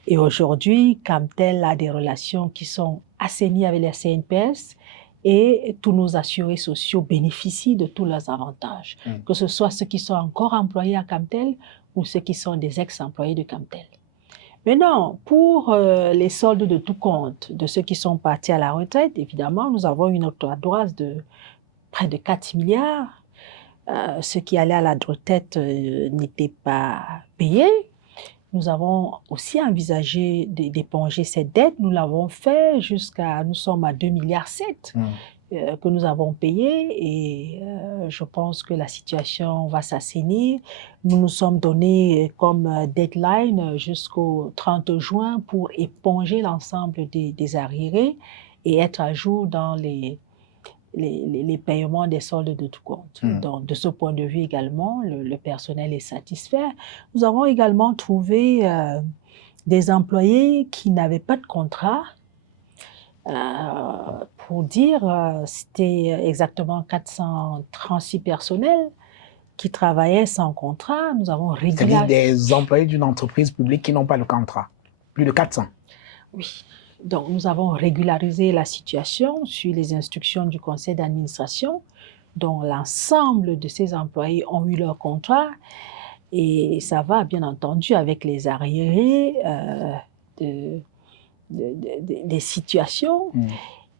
Et aujourd'hui, Camtel a des relations qui sont assainies avec la CNPS et tous nos assurés sociaux bénéficient de tous leurs avantages, que ce soit ceux qui sont encore employés à Camtel ou ceux qui sont des ex-employés de Camtel. Maintenant, pour les soldes de tout compte de ceux qui sont partis à la retraite, évidemment, nous avons une ardoise de près de 4 milliards. Ceux qui allaient à la retraite n'étaient pas payés. Nous avons aussi envisagé d'éponger cette dette. Nous l'avons fait nous sommes à 2,7 milliards que nous avons payé et je pense que la situation va s'assainir. Nous nous sommes donné comme deadline jusqu'au 30 juin pour éponger l'ensemble des arriérés et être à jour dans les les paiements des soldes de tout compte. Donc, de ce point de vue également, le personnel est satisfait. Nous avons également trouvé des employés qui n'avaient pas de contrat. Pour dire, c'était exactement 436 personnels qui travaillaient sans contrat. Nous avons C'est-à-dire des employés d'une entreprise publique qui n'ont pas de contrat. Plus de 400. Oui. Donc, nous avons régularisé la situation sur les instructions du conseil d'administration, dont l'ensemble de ces employés ont eu leur contrat. Et ça va, bien entendu, avec les arriérés des situations.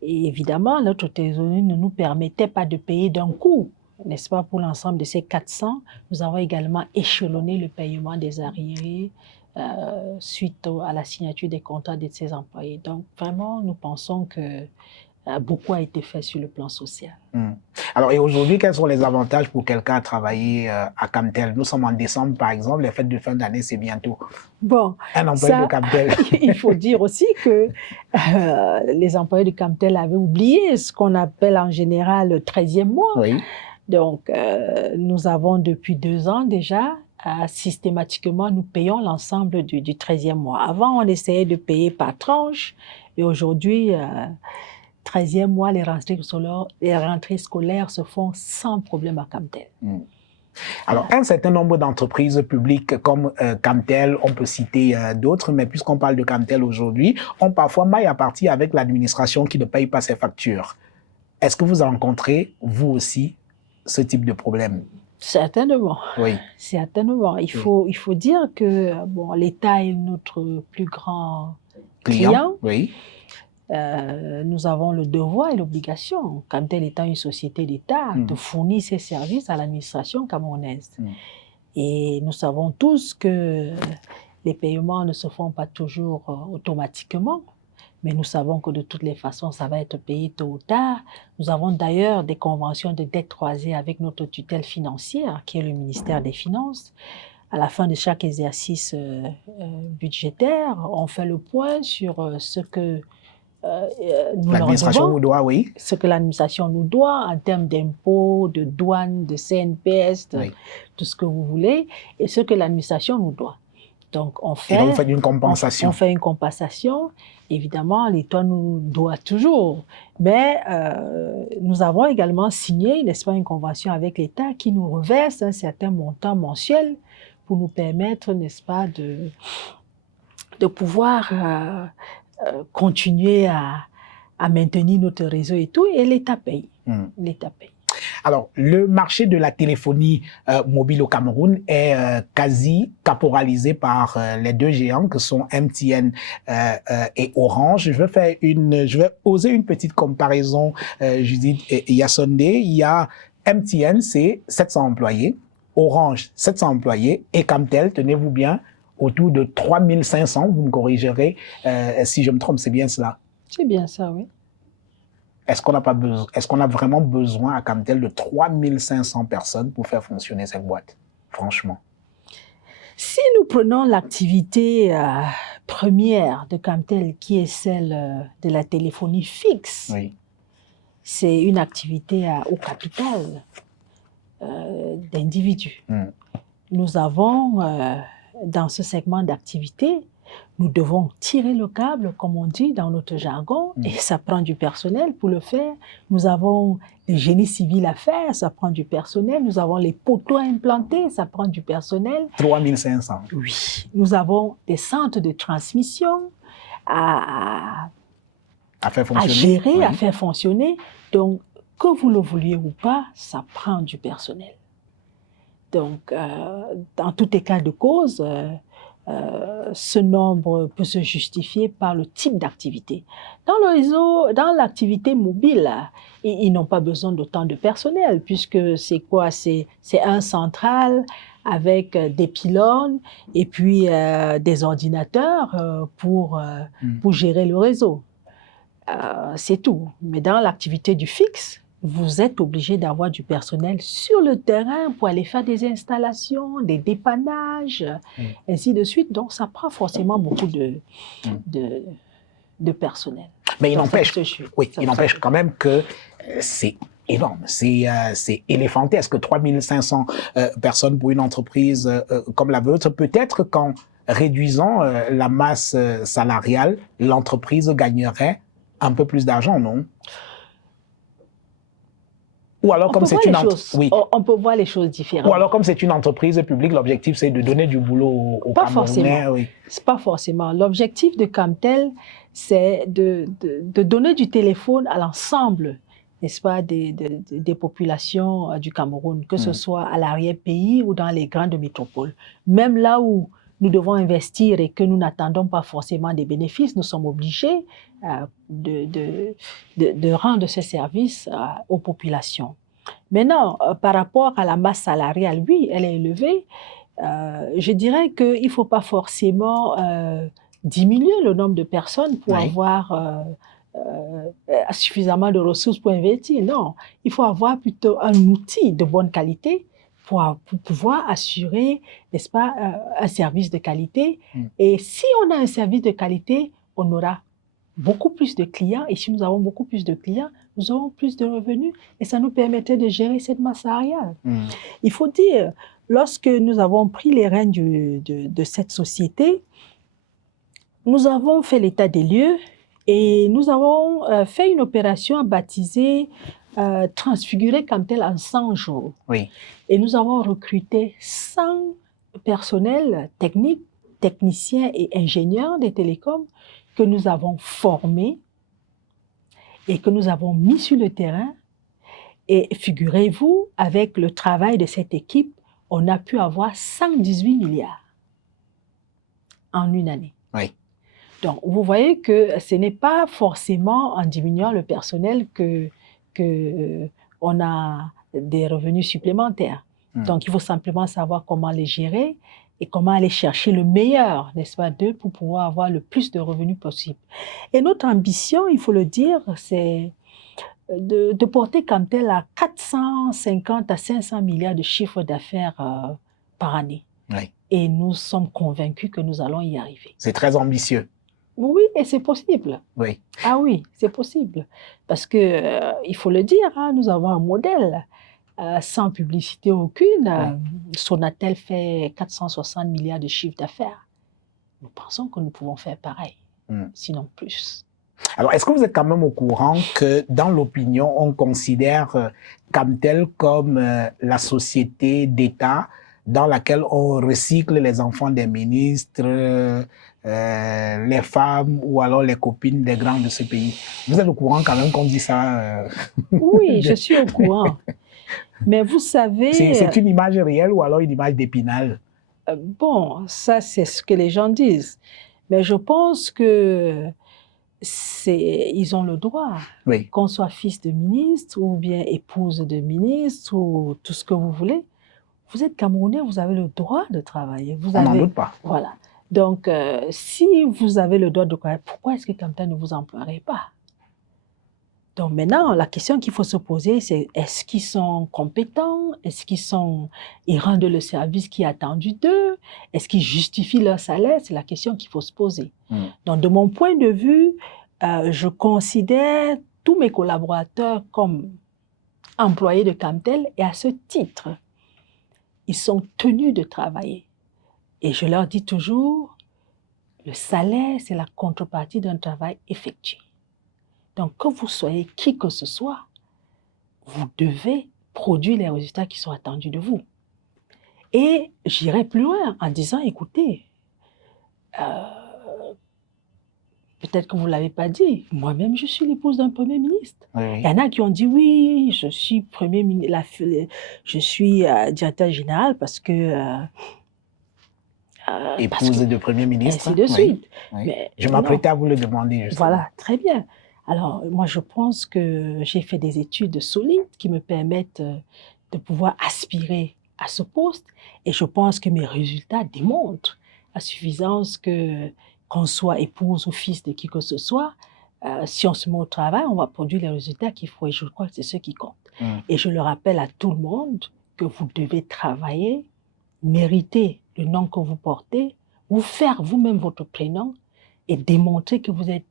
Et évidemment, notre trésorerie ne nous permettait pas de payer d'un coup, n'est-ce pas, pour l'ensemble de ces 400. Nous avons également échelonné le paiement des arriérés suite à la signature des contrats de ces employés. Donc, vraiment, nous pensons que beaucoup a été fait sur le plan social. Alors, et aujourd'hui, quels sont les avantages pour quelqu'un à travailler à Camtel? Nous sommes en décembre, par exemple, les fêtes de fin d'année, c'est bientôt. Bon, un employé de Camtel. Il faut dire aussi que les employés de Camtel avaient oublié ce qu'on appelle en général le 13e mois. Oui. Donc, nous avons depuis 2 ans déjà, systématiquement, nous payons l'ensemble du 13e mois. Avant, on essayait de payer par tranche et aujourd'hui, 13e mois, les rentrées scolaires se font sans problème à Camtel. Alors, un certain nombre d'entreprises publiques comme Camtel, on peut citer d'autres, mais puisqu'on parle de Camtel aujourd'hui, ont parfois maille à partir avec l'administration qui ne paye pas ses factures. Est-ce que vous rencontrez, vous aussi, ce type de problème? Certainement. Oui. Certainement. Il faut dire que bon, l'État est notre plus grand client. Oui. Nous avons le devoir et l'obligation, Camtel étant une société d'État, de fournir ses services à l'administration camerounaise. Et nous savons tous que les paiements ne se font pas toujours automatiquement, mais nous savons que de toutes les façons, ça va être payé tôt ou tard. Nous avons d'ailleurs des conventions de dette croisée avec notre tutelle financière, qui est le ministère des Finances. À la fin de chaque exercice budgétaire, on fait le point sur ce que l'administration nous doit, oui. Ce que l'administration nous doit en termes d'impôts, de douane, de CNPS, tout ce que vous voulez, et ce que l'administration nous doit. Donc, on fait... Et donc, vous faites une compensation. On fait une compensation. Évidemment, l'État nous doit toujours. Mais nous avons également signé, n'est-ce pas, une convention avec l'État qui nous reverse un certain montant mensuel pour nous permettre, n'est-ce pas, de pouvoir... continuer à maintenir notre réseau et tout, et l'État paye. L'État paye. Alors, le marché de la téléphonie mobile au Cameroun est quasi caporalisé par les 2 géants que sont MTN et Orange. Je vais oser une petite comparaison, Judith et Yassondé. Il y a MTN, c'est 700 employés, Orange, 700 employés, et Camtel, tenez-vous bien, autour de 3500, vous me corrigerez si je me trompe, c'est bien cela? C'est bien ça, oui. Est-ce qu'on a vraiment besoin à Camtel de 3500 personnes pour faire fonctionner cette boîte, franchement? Si nous prenons l'activité première de Camtel, qui est celle de la téléphonie fixe, c'est une activité au capital d'individus. Nous avons... dans ce segment d'activité, nous devons tirer le câble, comme on dit dans notre jargon, et ça prend du personnel pour le faire. Nous avons le génie civil à faire, ça prend du personnel. Nous avons les poteaux à implanter, ça prend du personnel. 3500. Oui. Nous avons des centres de transmission à faire fonctionner. À gérer, à faire fonctionner. Donc, que vous le vouliez ou pas, ça prend du personnel. Donc, dans tous les cas de cause, ce nombre peut se justifier par le type d'activité. Dans le réseau, dans l'activité mobile, ils n'ont pas besoin d'autant de personnel, puisque c'est quoi? C'est un central avec des pylônes et puis des ordinateurs pour gérer le réseau. C'est tout. Mais dans l'activité du fixe, vous êtes obligé d'avoir du personnel sur le terrain pour aller faire des installations, des dépannages, ainsi de suite. Donc, ça prend forcément beaucoup de de personnel. Mais il Donc, n'empêche, il n'empêche quand même que c'est énorme, c'est éléphantesque, 3500 personnes pour une entreprise comme la vôtre. Peut-être qu'en réduisant la masse salariale, l'entreprise gagnerait un peu plus d'argent, non? Ou alors, comme c'est une entreprise, on peut voir les choses différemment. Ou alors, comme c'est une entreprise publique, l'objectif c'est de donner du boulot aux Camerounais. Oui. C'est pas forcément. L'objectif de Camtel, c'est de donner du téléphone à l'ensemble, n'est-ce pas, des populations du Cameroun, que ce soit à l'arrière-pays ou dans les grandes métropoles. Même là où nous devons investir et que nous n'attendons pas forcément des bénéfices, nous sommes obligés de rendre ce service aux populations. Maintenant, par rapport à la masse salariale, oui, elle est élevée. Je dirais qu'il ne faut pas forcément diminuer le nombre de personnes pour avoir suffisamment de ressources pour investir. Non, il faut avoir plutôt un outil de bonne qualité pour pouvoir assurer, n'est-ce pas, un service de qualité. Et si on a un service de qualité, on aura beaucoup plus de clients. Et si nous avons beaucoup plus de clients, nous aurons plus de revenus. Et ça nous permettait de gérer cette masse salariale. Il faut dire, lorsque nous avons pris les rênes de cette société, nous avons fait l'état des lieux et nous avons fait une opération baptisée Transfigurer Camtel en 100 jours. Oui. Et nous avons recruté 100 personnels techniques, techniciens et ingénieurs des télécoms que nous avons formés et que nous avons mis sur le terrain. Et figurez-vous, avec le travail de cette équipe, on a pu avoir 118 milliards en une année. Oui. Donc, vous voyez que ce n'est pas forcément en diminuant le personnel qu'on a des revenus supplémentaires. Donc, il faut simplement savoir comment les gérer et comment aller chercher le meilleur, n'est-ce pas, d'eux pour pouvoir avoir le plus de revenus possible. Et notre ambition, il faut le dire, c'est de porter Camtel à 450 à 500 milliards de chiffre d'affaires par année. Oui. Et nous sommes convaincus que nous allons y arriver. C'est très ambitieux. Oui, et c'est possible. Oui. Ah oui, c'est possible. Parce que, il faut le dire, hein, nous avons un modèle. Sans publicité aucune, Sonatel fait 460 milliards de chiffre d'affaires. Nous pensons que nous pouvons faire pareil, sinon plus. Alors, est-ce que vous êtes quand même au courant que dans l'opinion, on considère Camtel comme la société d'État dans laquelle on recycle les enfants des ministres, les femmes ou alors les copines des grands de ce pays? Vous êtes au courant quand même qu'on dit ça? Oui, je suis au courant. Mais vous savez... C'est une image réelle ou alors une image d'Épinal? Bon, ça c'est ce que les gens disent. Mais je pense que ils ont le droit, qu'on soit fils de ministre ou bien épouse de ministre ou tout ce que vous voulez. Vous êtes Camerounais, vous avez le droit de travailler. On n'en doute pas. Voilà. Donc, si vous avez le droit de travailler, pourquoi est-ce que Camtel ne vous emploierait pas? Donc maintenant, la question qu'il faut se poser, c'est est-ce qu'ils sont compétents? Est-ce ils rendent le service qui est attendu d'eux? Est-ce qu'ils justifient leur salaire? C'est la question qu'il faut se poser. Donc de mon point de vue, je considère tous mes collaborateurs comme employés de Camtel et à ce titre, ils sont tenus de travailler. Et je leur dis toujours, le salaire, c'est la contrepartie d'un travail effectué. Donc, que vous soyez qui que ce soit, vous devez produire les résultats qui sont attendus de vous. Et j'irai plus loin en disant, écoutez, peut-être que vous ne l'avez pas dit, moi-même, je suis l'épouse d'un Premier ministre. Oui. Il y en a qui ont dit, oui, je suis Premier ministre, je suis directeur général parce que... épouse de Premier ministre. Ainsi de suite. Oui. Mais, je m'apprêtais à vous le demander, justement. Voilà, très bien. Alors, moi, je pense que j'ai fait des études solides qui me permettent de pouvoir aspirer à ce poste. Et je pense que mes résultats démontrent à suffisance qu'on soit épouse ou fils de qui que ce soit, si on se met au travail, on va produire les résultats qu'il faut. Et je crois que c'est ce qui compte. Et je le rappelle à tout le monde que vous devez travailler, mériter le nom que vous portez, vous faire vous-même votre prénom et démontrer que vous êtes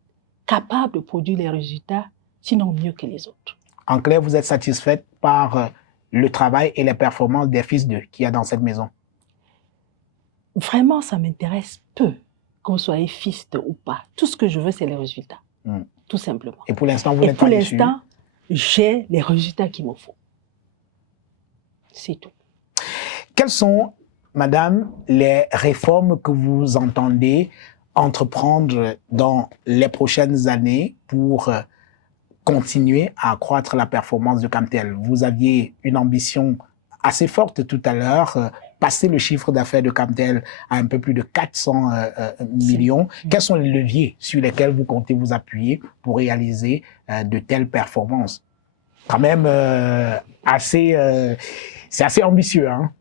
capable de produire les résultats, sinon mieux que les autres. En clair, vous êtes satisfaite par le travail et les performances des fils d'eux qu'il y a dans cette maison? Vraiment, ça m'intéresse peu que vous soyez fils ou pas. Tout ce que je veux, c'est les résultats, tout simplement. Et pour l'instant, vous Et n'êtes pour pas déçue? l'instant, j'ai les résultats qu'il me faut. C'est tout. Quelles sont, madame, les réformes que vous entendez entreprendre dans les prochaines années pour continuer à accroître la performance de Camtel? Vous aviez une ambition assez forte tout à l'heure, passer le chiffre d'affaires de Camtel à un peu plus de 400 millions. Quels sont les leviers sur lesquels vous comptez vous appuyer pour réaliser de telles performances? Quand même, c'est assez ambitieux, hein?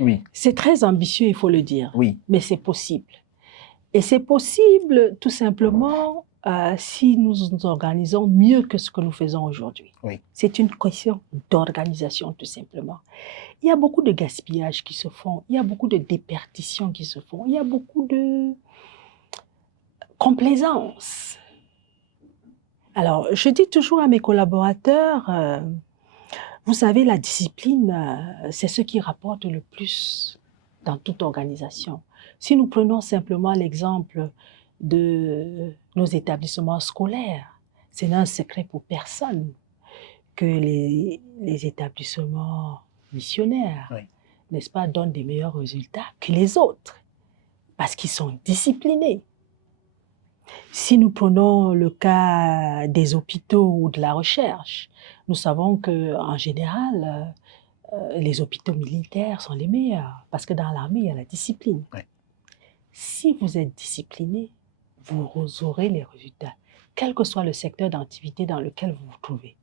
Oui. C'est très ambitieux, il faut le dire. Oui. Mais c'est possible. Et c'est possible tout simplement si nous nous organisons mieux que ce que nous faisons aujourd'hui. Oui. C'est une question d'organisation tout simplement. Il y a beaucoup de gaspillage qui se font, il y a beaucoup de déperditions qui se font, il y a beaucoup de complaisance. Alors, je dis toujours à mes collaborateurs, vous savez, la discipline, c'est ce qui rapporte le plus dans toute organisation. Si nous prenons simplement l'exemple de nos établissements scolaires, c'est un secret pour personne que les établissements missionnaires, oui, n'est-ce pas, donnent des meilleurs résultats que les autres, parce qu'ils sont disciplinés. Si nous prenons le cas des hôpitaux ou de la recherche, nous savons qu'en général, les hôpitaux militaires sont les meilleurs, parce que dans l'armée, il y a la discipline. Oui. Si vous êtes discipliné, vous aurez les résultats, quel que soit le secteur d'activité dans lequel vous vous trouvez.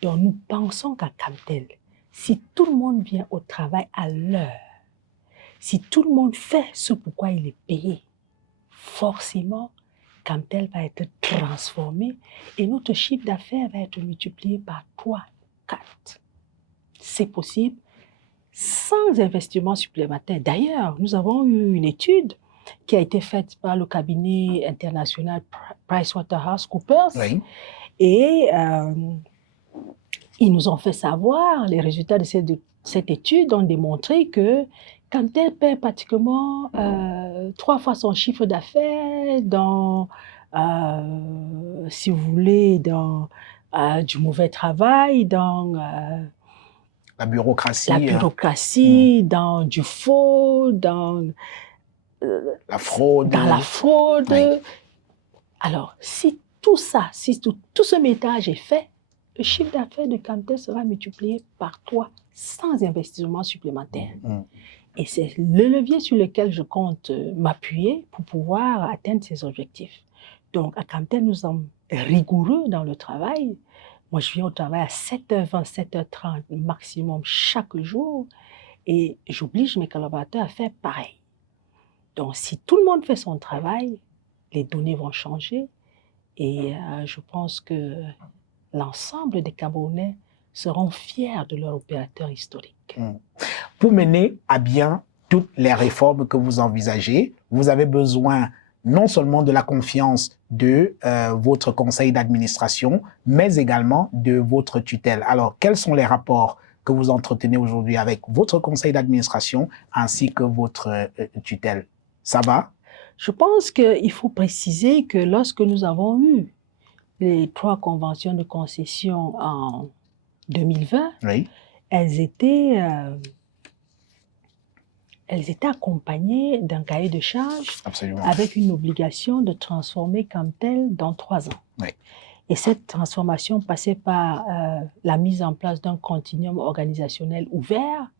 Donc, nous pensons qu'à Camtel, si tout le monde vient au travail à l'heure, si tout le monde fait ce pourquoi il est payé, forcément, Camtel va être transformé et notre chiffre d'affaires va être multiplié par 3, 4. C'est possible sans investissement supplémentaire. D'ailleurs, nous avons eu une étude qui a été faite par le cabinet international PricewaterhouseCoopers. Oui. Et ils nous ont fait savoir, les résultats de cette étude ont démontré que Camtel perd pratiquement 3 fois son chiffre d'affaires dans, si vous voulez, dans du mauvais travail, dans la bureaucratie, dans du faux, dans la fraude. Dans la fraude. Oui. Alors, si tout ça, si tout ce métage est fait, le chiffre d'affaires de Camtel sera multiplié par 3 sans investissement supplémentaire. Et c'est le levier sur lequel je compte m'appuyer pour pouvoir atteindre ces objectifs. Donc, à Camtel, nous sommes rigoureux dans le travail. Moi, je viens au travail à 7h20, 7h30 maximum chaque jour et j'oblige mes collaborateurs à faire pareil. Donc, si tout le monde fait son travail, les données vont changer et je pense que l'ensemble des Camerounais seront fiers de leur opérateur historique. Pour mener à bien toutes les réformes que vous envisagez, vous avez besoin non seulement de la confiance de votre conseil d'administration, mais également de votre tutelle. Alors, quels sont les rapports que vous entretenez aujourd'hui avec votre conseil d'administration ainsi que votre tutelle? Ça va? Je pense qu'il faut préciser que lorsque nous avons eu les 3 conventions de concession en 2020, oui, elles étaient accompagnées d'un cahier de charges. Absolument. Avec une obligation de transformer Camtel dans 3 ans. Oui. Et cette transformation passait par la mise en place d'un continuum organisationnel ouvert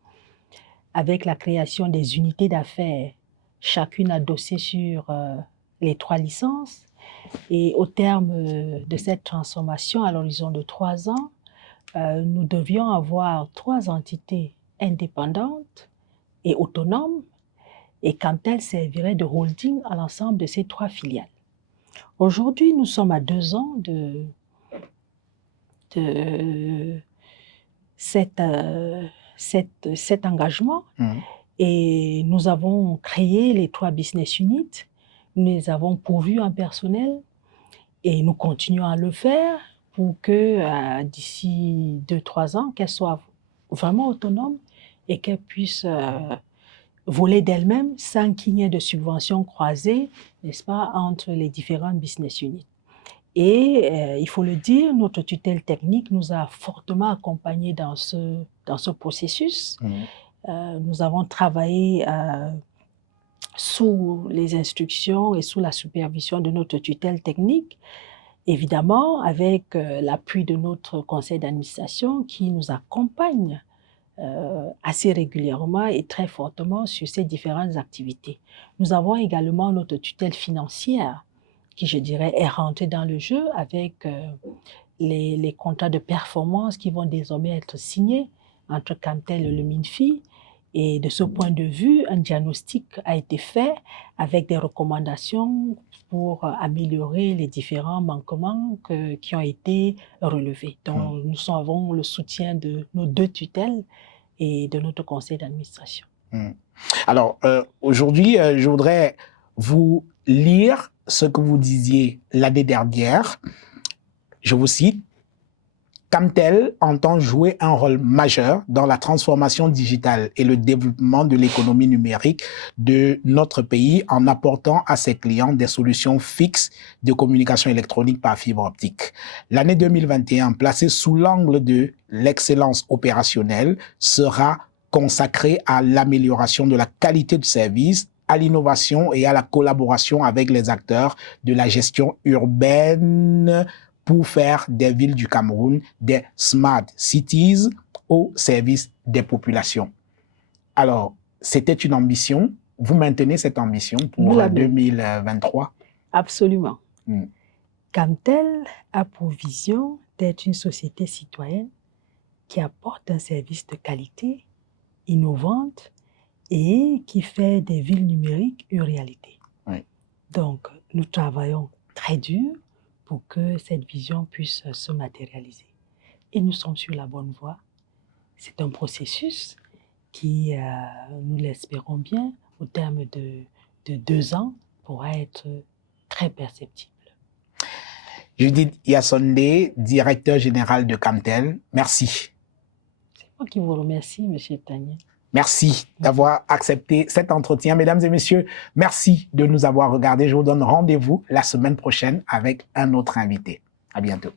avec la création des unités d'affaires, chacune adossée sur les 3 licences. Et au terme de cette transformation, à l'horizon de 3 ans, nous devions avoir 3 entités indépendantes et autonomes, et Camtel servirait de holding à l'ensemble de ces 3 filiales. Aujourd'hui, nous sommes à 2 ans de cet engagement et nous avons créé les 3 business units, nous les avons pourvus en personnel Et nous continuons à le faire pour que d'ici 2-3 ans, qu'elle soit vraiment autonome et qu'elle puisse voler d'elle-même sans qu'il n'y ait de subventions croisées, n'est-ce pas, entre les différentes business units. Et il faut le dire, notre tutelle technique nous a fortement accompagnés dans ce processus. Nous avons travaillé sous les instructions et sous la supervision de notre tutelle technique, évidemment avec l'appui de notre conseil d'administration qui nous accompagne assez régulièrement et très fortement sur ces différentes activités. Nous avons également notre tutelle financière qui, je dirais, est rentrée dans le jeu avec les contrats de performance qui vont désormais être signés entre Camtel et le MINFI. Et de ce point de vue, un diagnostic a été fait avec des recommandations pour améliorer les différents manquements qui ont été relevés. Donc, nous avons le soutien de nos 2 tutelles et de notre conseil d'administration. Alors, aujourd'hui, je voudrais vous lire ce que vous disiez l'année dernière. Je vous cite. Camtel entend jouer un rôle majeur dans la transformation digitale et le développement de l'économie numérique de notre pays en apportant à ses clients des solutions fixes de communication électronique par fibre optique. L'année 2021, placée sous l'angle de l'excellence opérationnelle, sera consacrée à l'amélioration de la qualité de service, à l'innovation et à la collaboration avec les acteurs de la gestion urbaine pour faire des villes du Cameroun des smart cities au service des populations. Alors, c'était une ambition. Vous maintenez cette ambition pour 2023? Absolument. Camtel a pour vision d'être une société citoyenne qui apporte un service de qualité, innovante et qui fait des villes numériques une réalité. Oui. Donc, nous travaillons très dur pour que cette vision puisse se matérialiser. Et nous sommes sur la bonne voie. C'est un processus qui, nous l'espérons bien, au terme de 2 ans, pourra être très perceptible. Judith Yassondé, directeur général de Camtel, merci. C'est moi qui vous remercie, M. Tania. Merci d'avoir accepté cet entretien. Mesdames et messieurs, merci de nous avoir regardés. Je vous donne rendez-vous la semaine prochaine avec un autre invité. À bientôt.